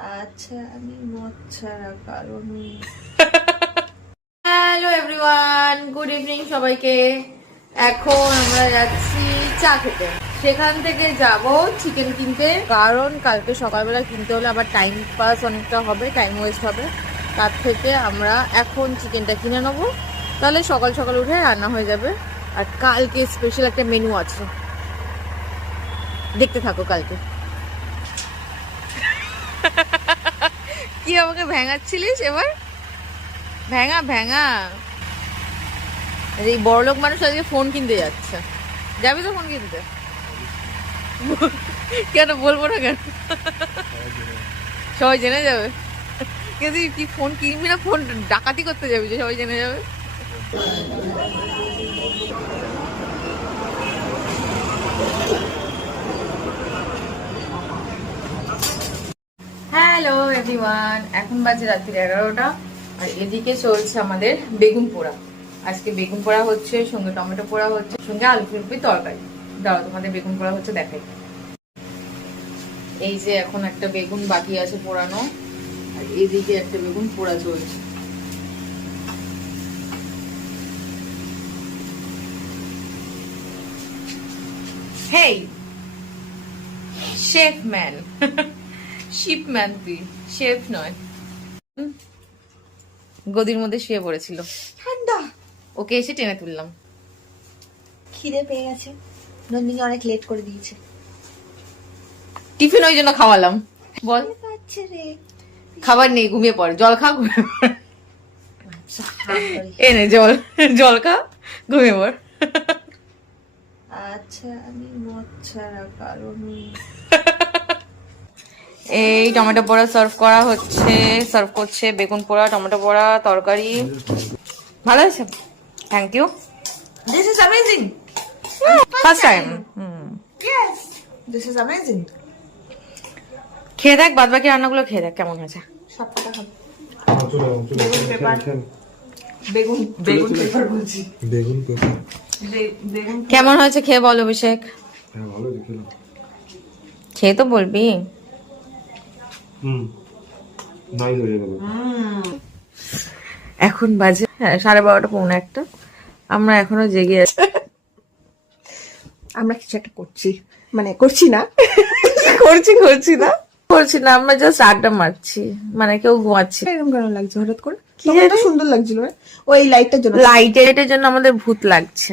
আচ্ছা আমি মদ ছাড়া কারণ হ্যালো এভরিওয়ান, গুড ইভিনিং সবাইকে। এখন আমরা যাচ্ছি চা খেতে, সেখান থেকে যাব চিকেন কিনতে, কারণ কালকে সকালবেলা কিনতে হলে আবার টাইম পাস অনেকটা হবে, টাইম ওয়েস্ট হবে। তার থেকে আমরা এখন চিকেনটা কিনে নেবো, তাহলে সকাল সকাল উঠে রান্না হয়ে যাবে। আর কালকে স্পেশাল একটা মেনু আছে, দেখতে থাকো কালকে। কি আমাকে ভেঙাচ্ছিলিস এবার? ভেঙা ভেঙা। এই বড়লোক মানুষ আজকে ফোন কিনতে যাচ্ছে, যাবি তো ফোন কিনতে? কেন বলবো না কেন? সবাই জেনে যাবে। কিন্তু কি ফোন কিনবি না ফোন ডাকাতি করতে যাবি যে সবাই জেনে যাবে? হ্যালো এভরিওয়ান, এখন বাজে রাত্রি 11টা, আর এদিকে চলছে আমাদের বেগুন পোড়া। আজকে বেগুন পোড়া হচ্ছে, সঙ্গে টমেটো পোড়া হচ্ছে, সঙ্গে আলু ফুলকপির তরকারি। দাঁড়াও তোমাদের বেগুন পোড়া হচ্ছে দেখাই। এই যে এখন একটা বেগুন বাকি আছে পোড়ানো, আর এদিকে একটা বেগুন পোড়া চলছে। হেই শেফ ম্যান, শিপ ম্যান তুই, শেফ নয়। গদির মধ্যে শুয়ে পড়েছিল, ঠান্ডা। ওকে এসে টেনে তুললাম। খিদে পেয়ে গেছে, নন্দিনী অনেক লেট করে দিয়েছে। টিফিন ওই জন্য খাওয়ালাম। বল, পাচ্ছে রে খাবার নেই, ঘুমিয়ে পড়, জল খা, ঘুমিয়ে পড়। আচ্ছা, এনে জল, জল খা, ঘুমিয়ে পড়। আচ্ছা আমি মদ ছাড়া কারণ এই টমেটো পোড়া সার্ভ করা হচ্ছে, সার্ভ করছে বেগুন পোড়া, টমেটো পোড়া, তরকারি। ভালো আছে, thank you. This is amazing. First time. Yes, this is amazing. খেয়ে দেখ, বাদ বাকি রান্নাগুলো খেয়ে দেখ কেমন হয়েছে। সব কটা খাবো। বেগুন পেপার, বেগুন বেগুন পেপার বলছি। বেগুন পেপার বেগুন কেমন হয়েছে খেয়ে বল অভিষেক। হ্যাঁ ভালো দেখলাম। খেয়ে তো বলবি। নাইস হয়ে গেল। এখন বাজে 12:30 পৌনে একটা, আমরা এখনো জেগে আছি। আমরা কিছু একটা করছি, মানে করছি না, করছি না, আমরা জাস্ট আড্ডা মারছি, মানে কেউ ঘুমাচ্ছি। এরকম কেন লাগছে হঠাৎ করে? কি সুন্দর লাগছিল ওই লাইটটার জন্য। লাইটের জন্য আমাদের ভূত লাগছে।